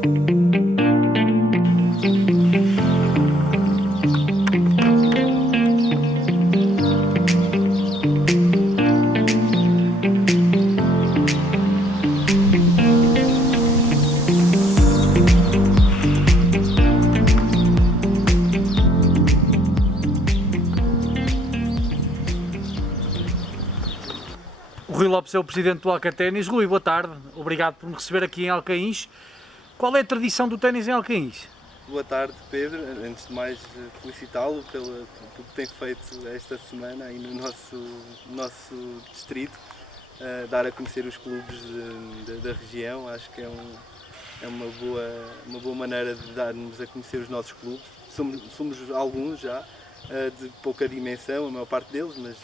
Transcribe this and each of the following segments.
O Rui Lopes é o presidente do Alcaténis. Rui, boa tarde. Obrigado por me receber aqui em Alcaíns. Qual é a tradição do ténis em Alcaíns? Boa tarde, Pedro. Antes de mais, felicitá-lo pelo que tem feito esta semana aí no nosso distrito. Dar a conhecer os clubes da região, acho que é uma boa maneira de darmos a conhecer os nossos clubes. Somos alguns já, de pouca dimensão, a maior parte deles, mas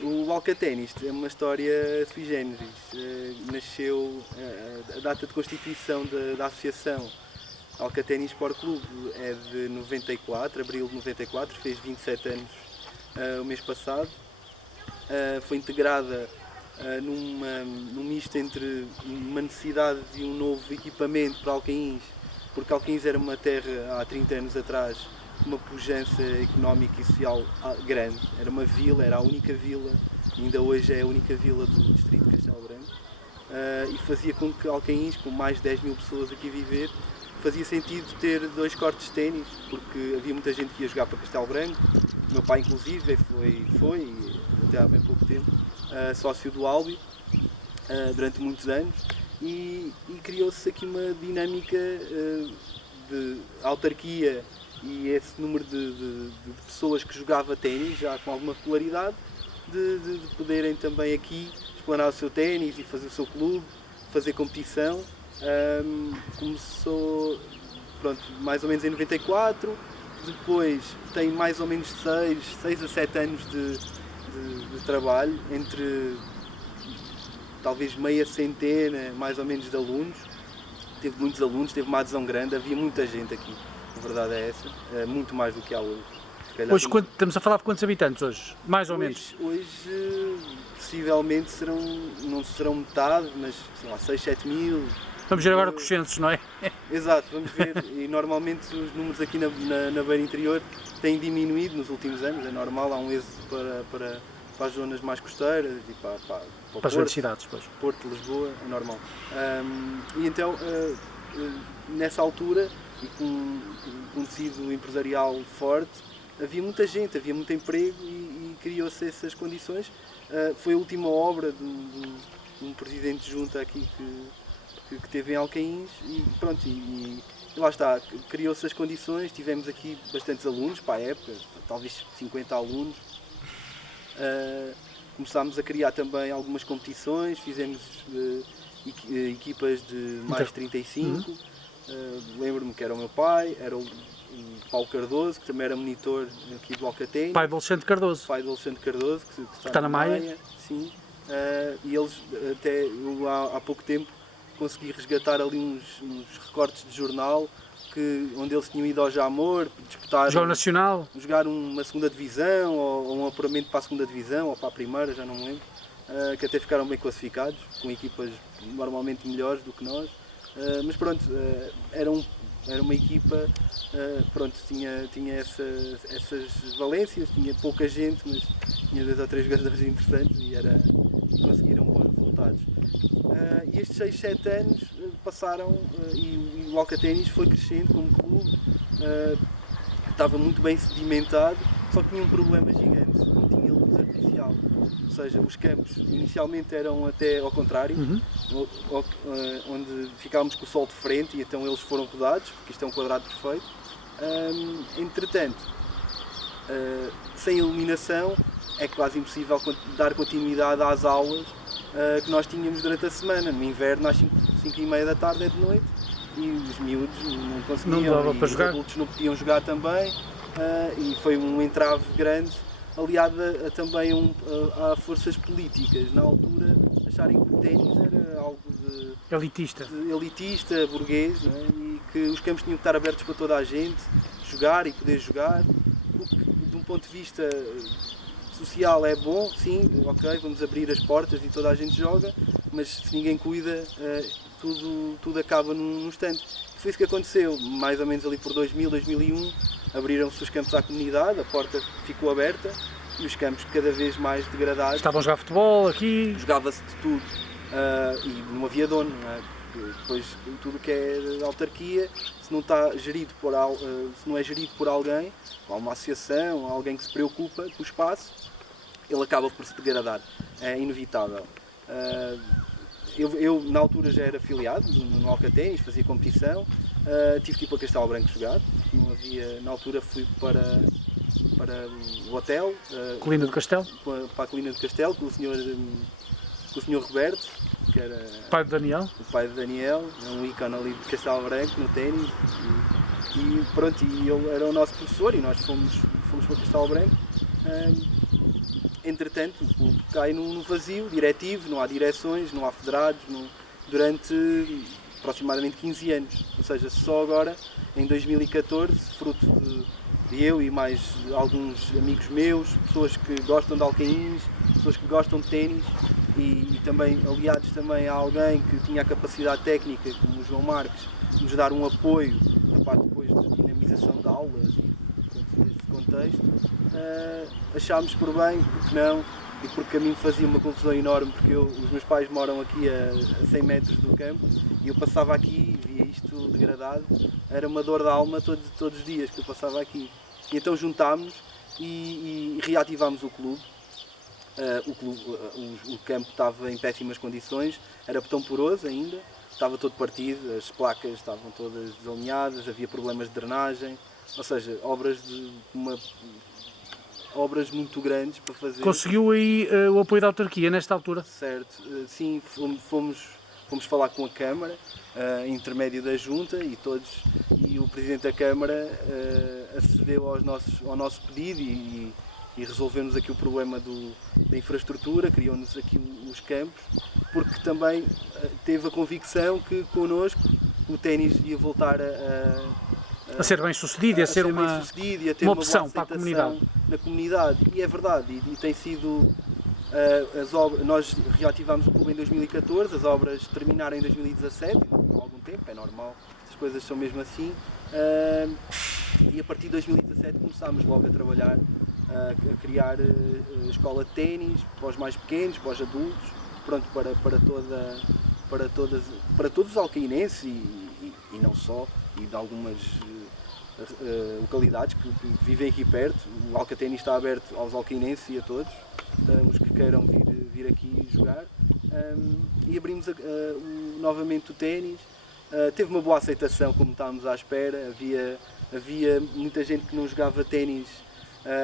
o Alcaténis é uma história sui generis. Nasceu, a data de constituição da associação Alcaténis Sport Clube é de 94, abril de 94, fez 27 anos o mês passado. Foi integrada num misto entre uma necessidade de um novo equipamento para Alcaíns, porque Alcaíns era uma terra há 30 anos atrás, uma pujança económica e social grande, era uma vila, era a única vila, ainda hoje é a única vila do distrito de Castelo Branco, e fazia com que Alcaíns, com mais de 10 mil pessoas aqui a viver, fazia sentido ter 2 cortes de ténis, porque havia muita gente que ia jogar para Castelo Branco. O meu pai, inclusive, foi até há bem pouco tempo, sócio do Albi durante muitos anos, e criou-se aqui uma dinâmica de autarquia e esse número de pessoas que jogava ténis, já com alguma regularidade, de poderem também aqui explanar o seu ténis e fazer o seu clube, fazer competição. Começou mais ou menos em 94, depois tem mais ou menos 6 a 7 anos de trabalho, entre talvez meia centena mais ou menos de alunos. Teve muitos alunos, teve uma adesão grande, havia muita gente aqui, a verdade é essa, muito mais do que há hoje. Hoje estamos a falar de quantos habitantes hoje? Mais ou menos? Hoje possivelmente não serão metade, mas sei lá, 6, 7 mil. Vamos ver agora com os censos, não é? Exato, vamos ver. E normalmente os números aqui na beira interior têm diminuído nos últimos anos, é normal, há um êxodo para as zonas mais costeiras e para as grandes cidades, pois. Porto, Lisboa, é normal. E então, nessa altura, e com um tecido empresarial forte, havia muita gente, havia muito emprego e criou-se essas condições. Foi a última obra de um presidente de junta aqui que teve em Alcaíns e pronto, e lá está, criou-se as condições, tivemos aqui bastantes alunos para a época, talvez 50 alunos. Começámos a criar também algumas competições, fizemos equipas de mais de 35. Lembro-me que era o meu pai, era o Paulo Cardoso, que também era monitor aqui do Alcaténis. Pai do Alexandre Cardoso. Pai do Alexandre Cardoso, que está na Maia. Sim. E eles, até eu, há pouco tempo, consegui resgatar ali uns recortes de jornal onde eles tinham ido ao Jamor disputar, jogar uma segunda divisão ou um apuramento para a segunda divisão ou para a primeira, já não me lembro, que até ficaram bem classificados, com equipas normalmente melhores do que nós, mas pronto, era uma equipa, pronto, tinha essas valências, tinha pouca gente, mas tinha 2 ou 3 jogadores interessantes e conseguiram bons resultados. E estes 6, 7 anos passaram e o Alcaténis foi crescendo como clube, estava muito bem sedimentado, só que tinha um problema gigante, não tinha luz artificial. Ou seja, os campos inicialmente eram até ao contrário, onde ficávamos com o sol de frente e então eles foram rodados, porque isto é um quadrado perfeito. Entretanto, sem iluminação é quase impossível dar continuidade às aulas que nós tínhamos durante a semana. No inverno, às 5h30 da tarde é de noite e os miúdos não conseguiam, não dava para jogar. Os adultos não podiam jogar também, e foi um entrave grande, aliado também a forças políticas na altura acharem que o ténis era algo elitista, burguês, não é? E que os campos tinham que estar abertos para toda a gente jogar e poder jogar, o que de um ponto de vista social é bom, sim, ok, vamos abrir as portas e toda a gente joga, mas se ninguém cuida, tudo acaba num instante. Foi isso que aconteceu, mais ou menos ali por 2000, 2001, abriram-se os campos à comunidade, a porta ficou aberta e os campos cada vez mais degradados. Estavam a jogar futebol aqui? Jogava-se de tudo e não havia dono, não é? Porque depois tudo que é autarquia, se não está gerido se não é gerido por alguém, ou uma associação, alguém que se preocupa com o espaço, ele acaba por se degradar, é inevitável. Eu na altura já era afiliado no Alcaténis, fazia competição, tive que ir para Castelo Branco jogar, não havia, na altura fui para o hotel, Colina do Castelo? para a Colina do Castelo, com o senhor Roberto, que era Pai do Daniel? o pai de Daniel, é um ícone ali de Castelo Branco no ténis, e pronto, e ele era o nosso professor e nós fomos para Castelo Branco. Entretanto, o clube cai no vazio diretivo, não há direções, não há federados, durante aproximadamente 15 anos. Ou seja, só agora, em 2014, fruto de eu e mais alguns amigos meus, pessoas que gostam de Alcaíns, pessoas que gostam de ténis e também aliados também a alguém que tinha a capacidade técnica, como o João Marques, de nos dar um apoio na parte depois de dinamização de aulas e desse contexto. Achámos por bem, porque não, e porque a mim fazia uma confusão enorme, porque os meus pais moram aqui a 100 metros do campo e eu passava aqui e via isto degradado, era uma dor da alma todos os dias que eu passava aqui. E então juntámos e reativámos o clube. O campo estava em péssimas condições, era betão poroso ainda, estava todo partido, as placas estavam todas desalinhadas, havia problemas de drenagem, ou seja, obras muito grandes para fazer. Conseguiu aí o apoio da autarquia nesta altura? Certo, sim, fomos falar com a Câmara, intermédio da Junta e o Presidente da Câmara acedeu ao nosso pedido e resolvemos aqui o problema da infraestrutura, criou-nos aqui os campos, porque também teve a convicção que connosco o ténis ia voltar A ser bem sucedido e a ser uma opção para a comunidade. Na comunidade, e é verdade, e tem sido as obras. Nós reativámos o clube em 2014, as obras terminaram em 2017, há algum tempo, é normal, as coisas são mesmo assim, e a partir de 2017 começámos logo a trabalhar, a criar a escola de ténis para os mais pequenos, para os adultos, pronto, para todos os alcainenses e não só, e de algumas localidades que vivem aqui perto. O Alcaténis está aberto aos alcainenses e a todos, os que queiram vir aqui jogar, e abrimos novamente o ténis. Teve uma boa aceitação, como estávamos à espera, havia muita gente que não jogava ténis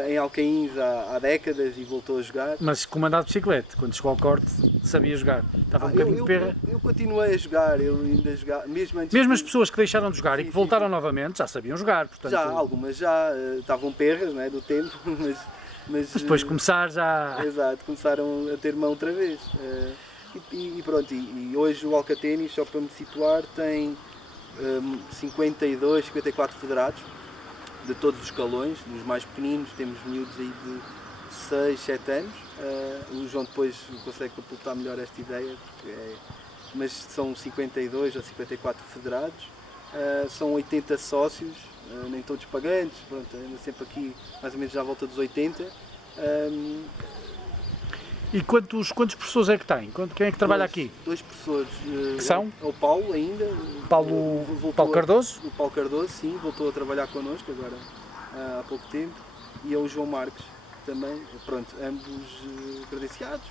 em Alcaíns há décadas e voltou a jogar. Mas comandado de bicicleta, quando chegou ao corte, sabia jogar. Estava um bocadinho de perra. Eu continuei a jogar, eu ainda jogava, mesmo antes. Mesmo as pessoas que deixaram de jogar e que voltaram novamente já sabiam jogar, portanto. Já, algumas já estavam perras, não é, do tempo, mas depois de começar já. Exato, começaram a ter mão outra vez. E pronto, e hoje o Alcaténis, só para me situar, tem 52, 54 federados de todos os escalões, dos mais pequeninos, temos miúdos aí de 6, 7 anos. O João depois consegue completar melhor esta ideia, mas são 52 ou 54 federados, são 80 sócios, nem todos pagantes, pronto, anda sempre aqui mais ou menos já à volta dos 80. E quantos professores é que tem? Quem é que trabalha aqui? Dois professores. Que são? O Paulo ainda. Paulo Cardoso? O Paulo Cardoso, sim, voltou a trabalhar connosco agora há pouco tempo. E é o João Marques também, pronto, ambos credenciados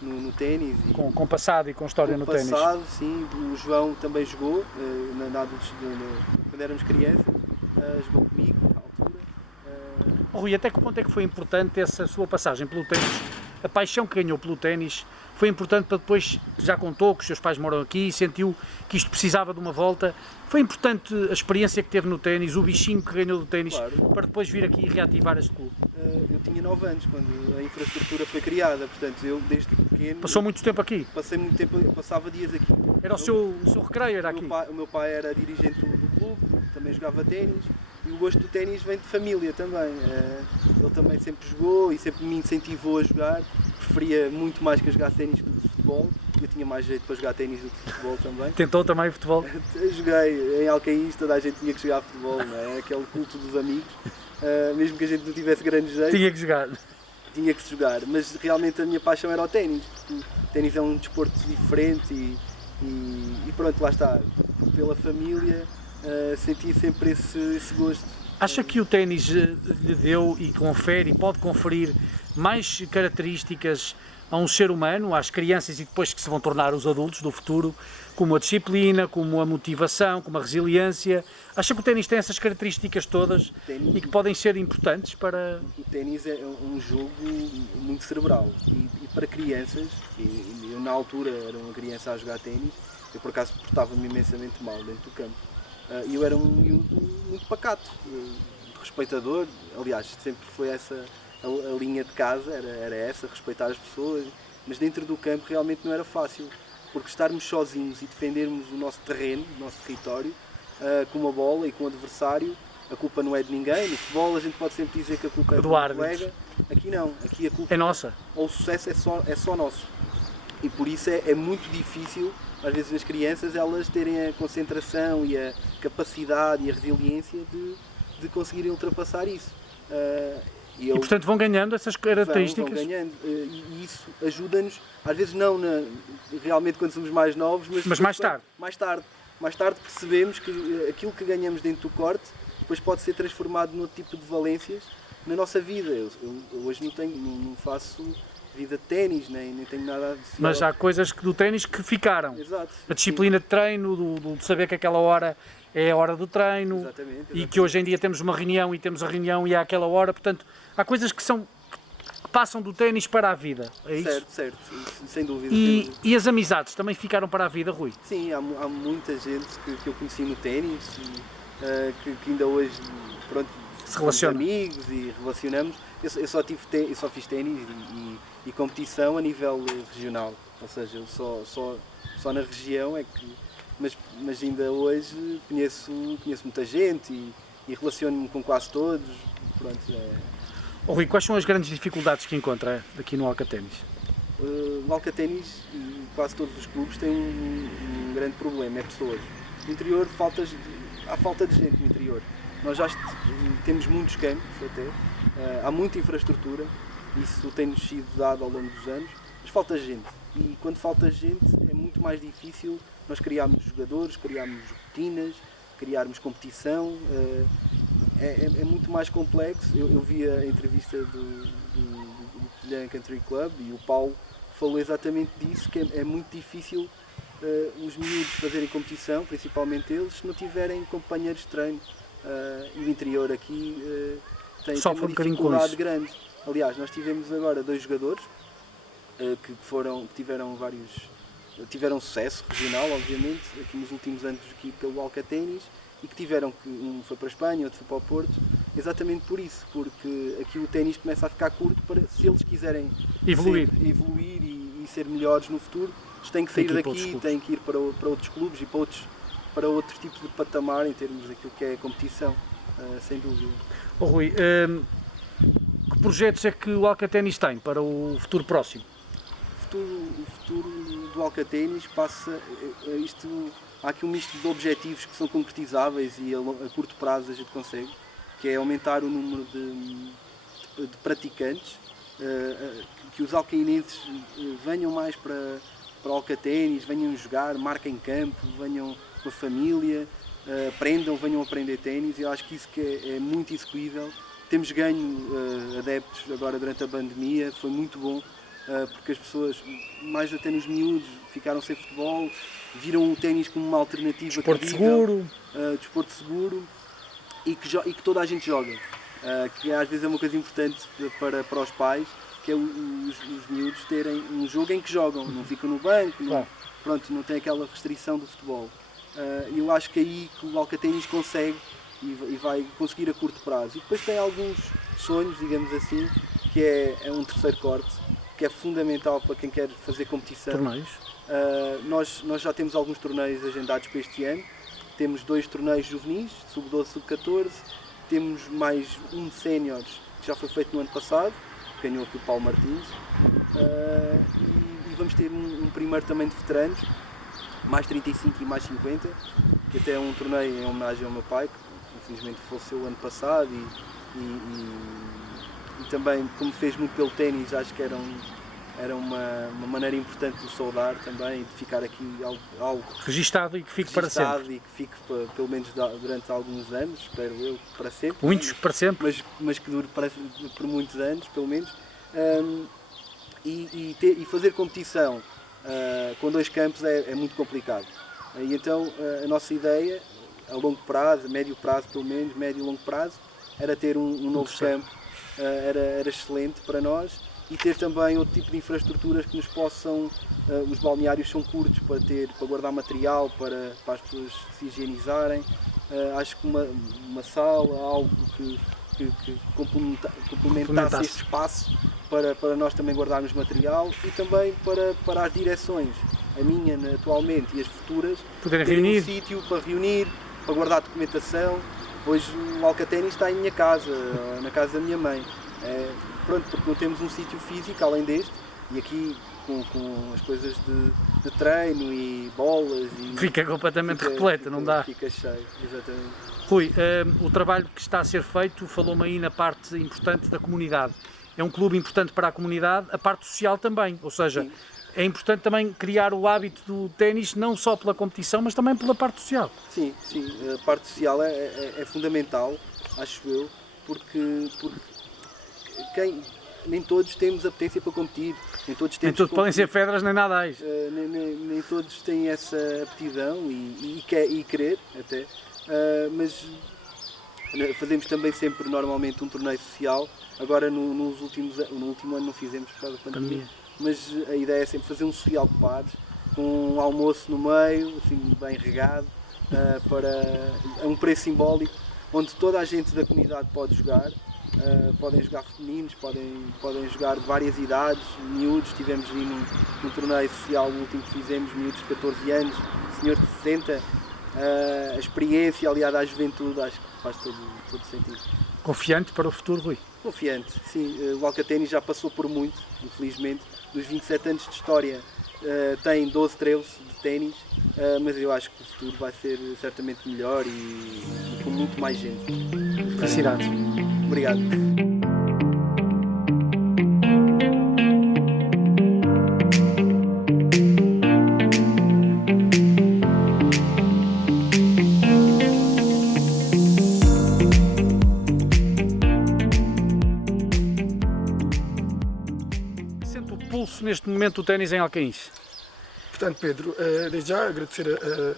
no ténis. Com passado e com história no ténis. Com passado, sim. O João também jogou, quando éramos crianças, jogou comigo na altura. Rui, até que ponto é que foi importante essa sua passagem pelo ténis? A paixão que ganhou pelo ténis foi importante para depois, já contou que os seus pais moram aqui e sentiu que isto precisava de uma volta. Foi importante a experiência que teve no ténis, o bichinho que ganhou do ténis, claro, para depois vir aqui e reativar este clube? Eu tinha 9 anos quando a infraestrutura foi criada, portanto eu desde pequeno... Passou muito tempo aqui? Passei muito tempo, eu passava dias aqui. Era o seu recreio, era aqui? O meu pai era dirigente do clube, também jogava ténis. E o gosto do ténis vem de família também. Ele também sempre jogou e sempre me incentivou a jogar. Preferia muito mais que eu jogasse ténis que futebol. futebol, eu tinha mais jeito para jogar ténis do que futebol também. Tentou também futebol? Joguei em Alcaíns, toda a gente tinha que jogar futebol, não é? Aquele culto dos amigos, mesmo que a gente não tivesse grande jeito. Tinha que jogar. Tinha que se jogar, mas realmente a minha paixão era o ténis, porque o ténis é um desporto diferente e pronto, lá está, pela família senti sempre esse gosto. Acha que o ténis lhe deu e confere e pode conferir mais características a um ser humano, às crianças e depois que se vão tornar os adultos do futuro, como a disciplina, como a motivação, como a resiliência? Acha que o ténis tem essas características todas e que podem ser importantes para... O ténis é um jogo muito cerebral e para crianças, eu na altura era uma criança a jogar ténis, eu por acaso portava-me imensamente mal dentro do campo. E eu era um miúdo muito pacato, respeitador, aliás, sempre foi essa a linha de casa, era essa, respeitar as pessoas, mas dentro do campo realmente não era fácil, porque estarmos sozinhos e defendermos o nosso terreno, o nosso território, com uma bola e com o adversário, a culpa não é de ninguém. No futebol a gente pode sempre dizer que a culpa é do colega, aqui não, aqui a culpa é nossa. Ou o sucesso é só nosso. E por isso é muito difícil, às vezes nas crianças, elas terem a concentração e a capacidade e a resiliência de conseguirem ultrapassar isso. E portanto vão ganhando essas características? Vão ganhando, e isso ajuda-nos, às vezes não realmente quando somos mais novos, mas mais tarde. Mais tarde percebemos que aquilo que ganhamos dentro do corte depois pode ser transformado num tipo de valências na nossa vida. Eu hoje não faço vida de ténis, nem tenho nada de... Mas há coisas do ténis que ficaram. Exato. A disciplina de treino, de saber que aquela hora é a hora do treino. Exatamente. E que hoje em dia temos uma reunião e temos a reunião e há aquela hora, portanto, há coisas que passam do ténis para a vida, é isso? Certo, sem dúvida. E as amizades também ficaram para a vida, Rui? Sim, há muita gente que eu conheci no ténis, que ainda hoje, pronto, se relaciona. Amigos e relacionamos. Eu só fiz ténis e competição a nível regional, ou seja, eu só na região é que... Mas ainda hoje conheço muita gente e relaciono-me com quase todos. Pronto, Rui, quais são as grandes dificuldades que encontra aqui no Alcaténis? No Alcaténis, quase todos os clubes têm um grande problema, é pessoas. No interior há falta de gente no interior. Nós já temos muitos campos até, há muita infraestrutura, isso tem-nos sido dado ao longo dos anos, mas falta gente. E quando falta gente é muito mais difícil nós criarmos jogadores, criarmos rotinas, criarmos competição, é muito mais complexo. Eu vi a entrevista do Covilhã Country Club e o Paulo falou exatamente disso, que é muito difícil os miúdos fazerem competição, principalmente eles, se não tiverem companheiros de treino. E o interior aqui tem uma dificuldade grande. Aliás, nós tivemos agora 2 jogadores que tiveram sucesso regional, obviamente, aqui nos últimos anos aqui pelo Alcaténis, e que um foi para a Espanha, outro foi para o Porto, exatamente por isso, porque aqui o ténis começa a ficar curto para, se eles quiserem evoluir e ser melhores no futuro, eles têm que sair daqui, têm que ir para outros clubes e para outros tipos de patamar em termos daquilo que é a competição, sem dúvida. Rui, que projetos é que o Alcaténis tem para o futuro próximo? O futuro do Alcaténis passa há aqui um misto de objetivos que são concretizáveis e a curto prazo a gente consegue, que é aumentar o número de praticantes, que os alcainenses venham mais para o Alcaténis, venham jogar, marquem campo, venham com a família, venham aprender ténis. Eu acho que isso que é muito execuível. Temos ganho adeptos agora durante a pandemia, foi muito bom, porque as pessoas, mais até nos miúdos, ficaram sem futebol, viram o ténis como uma alternativa desporto seguro, desporto seguro e que toda a gente joga, que às vezes é uma coisa importante para os pais, que é os miúdos terem um jogo em que jogam, não ficam no banco, não tem aquela restrição do futebol. Eu acho que é aí que o Alcaténis consegue e vai conseguir a curto prazo. E depois tem alguns sonhos, digamos assim, que é um terceiro corte, que é fundamental para quem quer fazer competição. Torneios? Nós já temos alguns torneios agendados para este ano. Temos 2 torneios juvenis, sub-12 e sub-14. Temos mais um de séniores, que já foi feito no ano passado, ganhou aqui o Paulo Martins. E vamos ter um primeiro também de veteranos, mais 35 e mais 50, que até é um torneio em homenagem ao meu pai, que infelizmente faleceu ano passado, e também, como fez muito pelo ténis, acho que era uma maneira importante de o saudar também, de ficar aqui algo registado e que fique para sempre. E que fique pelo menos durante alguns anos, espero eu, para sempre. Muitos para sempre. Mas que dure por muitos anos, pelo menos. E fazer competição com 2 campos é muito complicado. E então a nossa ideia, a longo prazo, a médio prazo pelo menos, médio e longo prazo, era ter um novo campo, era excelente para nós, e ter também outro tipo de infraestruturas que nos possam, os balneários são curtos para guardar material, para as pessoas se higienizarem. Acho que uma sala, algo que complementasse este espaço para nós também guardarmos material, e também para as direções, a minha atualmente e as futuras, poderem terem reunir. Um sítio para reunir, para guardar documentação. Hoje o Alcaténis está em minha casa, na casa da minha mãe. Pronto, porque não temos um sítio físico além deste, e aqui com as coisas de treino e bolas. Fica completamente repleta, não dá? Fica cheio, exatamente. Rui, o trabalho que está a ser feito, falou-me aí na parte importante da comunidade. É um clube importante para a comunidade, a parte social também, ou seja, sim, é importante também criar o hábito do ténis, não só pela competição, mas também pela parte social. Sim, a parte social é fundamental, acho eu, porque nem todos temos apetência para competir, nem todos podem ser pedras nem nadais. Nem todos têm essa aptidão e querer até, mas fazemos também sempre normalmente um torneio social. Agora no último ano não fizemos por causa da pandemia, mas a ideia é sempre fazer um social de pares, com um almoço no meio, assim bem regado, a um preço simbólico, onde toda a gente da comunidade pode jogar. Podem jogar femininos, podem jogar de várias idades, miúdos. Estivemos ali num torneio social, o último que fizemos, miúdos de 14 anos, senhores de 60. A experiência aliada à juventude, acho que faz todo sentido. Confiante para o futuro, Rui? Confiante, sim. O Alcaténis já passou por muito, infelizmente. Dos 27 anos de história, tem 12 estrelas de ténis, mas eu acho que o futuro vai ser certamente melhor e com muito mais gente. Felicidades. Obrigado. Sente o pulso neste momento do ténis em Alcaíns? Portanto, Pedro, desde já agradecer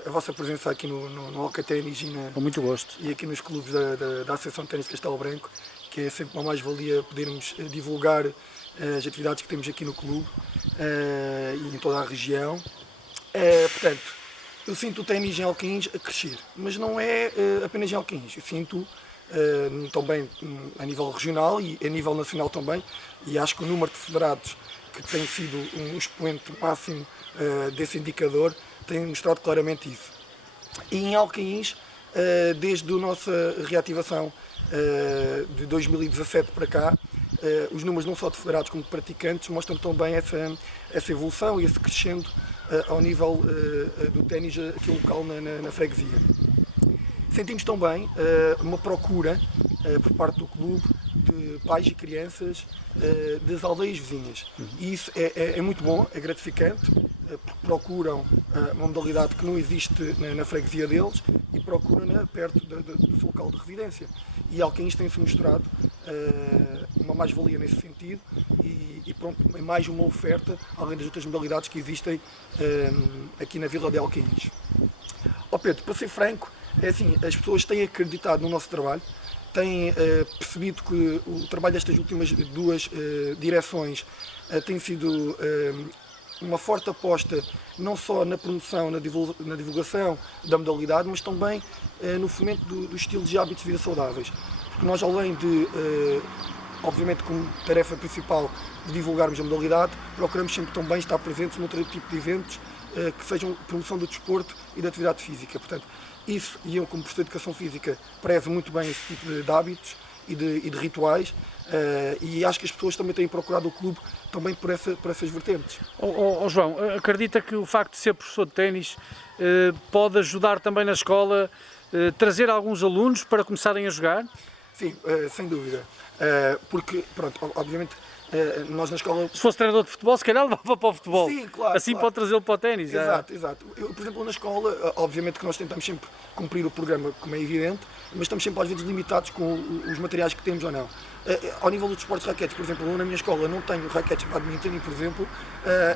a vossa presença aqui no Alcaténis com muito gosto. E aqui nos clubes da Associação de Ténis Castelo Branco, que é sempre uma mais-valia podermos divulgar as atividades que temos aqui no clube e em toda a região. Portanto, eu sinto o ténis em Alcaíns a crescer, mas não é apenas em Alcaíns. Eu sinto também a nível regional e a nível nacional também, e acho que o número de federados que tem sido um expoente máximo desse indicador, tem mostrado claramente isso. E em Alcaíns, desde a nossa reativação de 2017 para cá, os números não só de federados como de praticantes mostram também essa evolução e esse crescendo ao nível do ténis aqui local na freguesia. Sentimos também uma procura por parte do clube de pais e crianças das aldeias vizinhas. E isso é muito bom, é gratificante, porque procuram uma modalidade que não existe na freguesia deles e procuram perto do seu local de residência. E Alcaíns tem-se mostrado uma mais-valia nesse sentido e pronto, é mais uma oferta, além das outras modalidades que existem aqui na Vila de Alcaíns. Pedro, para ser franco, é assim, as pessoas têm acreditado no nosso trabalho, têm percebido que o trabalho destas últimas 2 direções tem sido uma forte aposta não só na promoção, na divulgação da modalidade, mas também no fomento dos estilos e hábitos de vida saudáveis. Porque nós, além de, obviamente, como tarefa principal de divulgarmos a modalidade, procuramos sempre também estar presentes no outro tipo de eventos que sejam promoção do desporto e da atividade física. Portanto, isso, e eu como professor de Educação Física prezo muito bem esse tipo de hábitos e de rituais, e acho que as pessoas também têm procurado o clube também por essas vertentes. João, acredita que o facto de ser professor de ténis pode ajudar também na escola, trazer alguns alunos para começarem a jogar? Sim, sem dúvida. Porque, pronto, obviamente, nós na escola... Se fosse treinador de futebol, se calhar levava para o futebol. Sim, claro. Assim claro. pode trazê-lo para o ténis. Exato, exato. Eu, por exemplo, na escola, obviamente que nós tentamos sempre cumprir o programa, como é evidente, mas estamos sempre às vezes limitados com os materiais que temos ou não. Ao nível dos esportes de raquetes, por exemplo, eu na minha escola não tenho raquetes de badminton, por exemplo,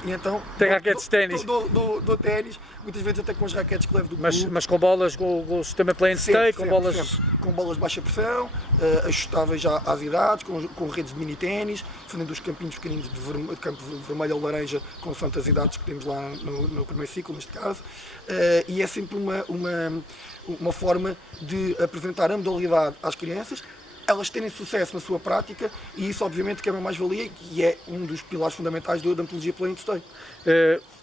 e então... Tem raquetes de ténis? Dou ténis, muitas vezes até com as raquetes que levo do clube. Mas com bolas, com o sistema play and stay, com bolas... Sempre. Com bolas de baixa pressão, ajustáveis já às idades, com redes de mini-ténis, fazendo os campinhos pequeninos de campo vermelho ou laranja, com as idades que temos lá no primeiro ciclo, neste caso, e é sempre uma forma de apresentar a modalidade às crianças, elas terem sucesso na sua prática, e isso obviamente que é uma mais-valia e é um dos pilares fundamentais da metodologia Play and Stay.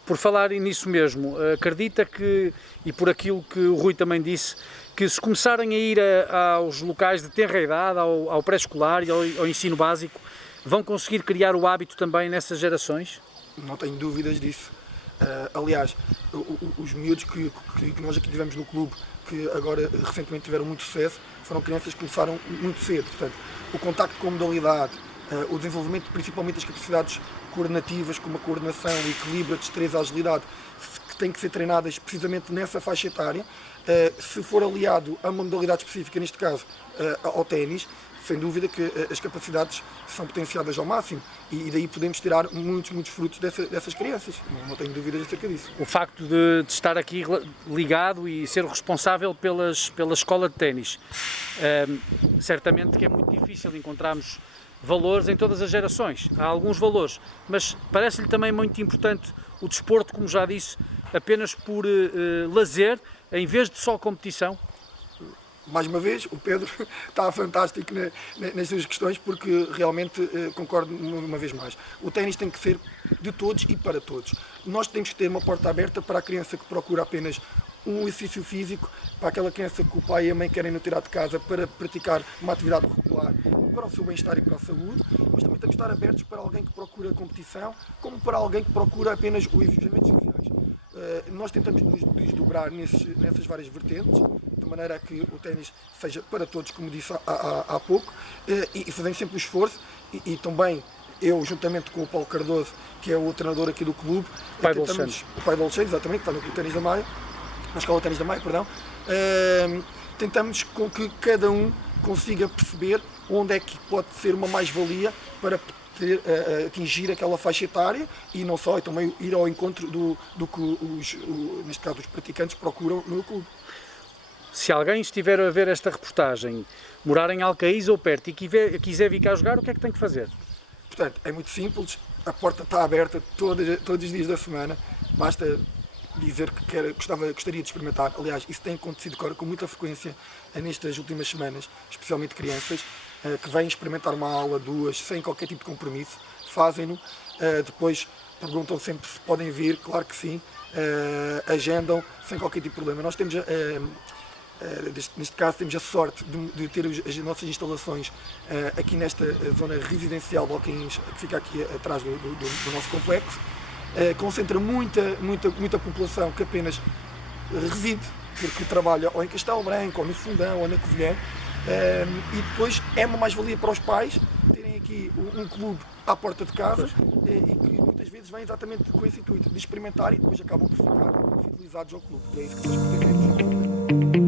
Por falar nisso mesmo, acredita que, e por aquilo que o Rui também disse, que se começarem a ir aos locais de tenra idade, ao pré-escolar e ao ensino básico, vão conseguir criar o hábito também nessas gerações? Não tenho dúvidas disso. Aliás, os miúdos que nós aqui tivemos no clube, que agora recentemente tiveram muito sucesso, foram crianças que começaram muito cedo. Portanto, o contacto com a modalidade, o desenvolvimento principalmente das capacidades coordenativas, como a coordenação, o equilíbrio, a destreza, a agilidade, que têm que ser treinadas precisamente nessa faixa etária, se for aliado a uma modalidade específica, neste caso ao ténis, sem dúvida que as capacidades são potenciadas ao máximo e daí podemos tirar muitos frutos dessas crianças, não tenho dúvidas acerca disso. O facto de estar aqui ligado e ser responsável pela escola de ténis, certamente que é muito difícil encontrarmos valores em todas as gerações, há alguns valores, mas parece-lhe também muito importante o desporto, como já disse, apenas por lazer, em vez de só competição? Mais uma vez, o Pedro está fantástico nas suas questões, porque realmente concordo uma vez mais. O ténis tem que ser de todos e para todos. Nós temos que ter uma porta aberta para a criança que procura apenas um exercício físico, para aquela criança que o pai e a mãe querem no tirar de casa para praticar uma atividade regular para o seu bem-estar e para a saúde, mas também temos que estar abertos para alguém que procura competição, como para alguém que procura apenas os eventos sociais. Nós tentamos nos desdobrar nessas várias vertentes, de maneira a que o ténis seja para todos, como disse há pouco, e fazemos sempre o esforço, e também eu, juntamente com o Paulo Cardoso, que é o treinador aqui do clube, o pai do Alexandre, exatamente, que está no Clube Ténis da Maia, na Escola de Ténis da Maia, perdão, tentamos com que cada um consiga perceber onde é que pode ser uma mais-valia para atingir aquela faixa etária e não só, e também ir ao encontro do que neste caso os praticantes procuram no clube. Se alguém estiver a ver esta reportagem, morar em Alcaíz ou perto e quiser vir cá jogar, o que é que tem que fazer? Portanto, é muito simples, a porta está aberta todos os dias da semana, basta dizer que gostaria de experimentar. Aliás, isso tem acontecido com muita frequência nestas últimas semanas, especialmente crianças, que vêm experimentar uma aula, duas, sem qualquer tipo de compromisso, fazem-no, depois perguntam sempre se podem vir, claro que sim, agendam sem qualquer tipo de problema. Nós temos, neste caso, temos a sorte de ter as nossas instalações aqui nesta zona residencial de Alcaíns, que fica aqui atrás do nosso complexo. Concentra muita população que apenas reside, porque trabalha ou em Castelo Branco, ou no Fundão, ou na Covilhã, e depois é uma mais-valia para os pais terem aqui um clube à porta de casa e que muitas vezes vêm exatamente com esse intuito de experimentar e depois acabam por ficar fidelizados ao clube. É isso que nós pretendemos.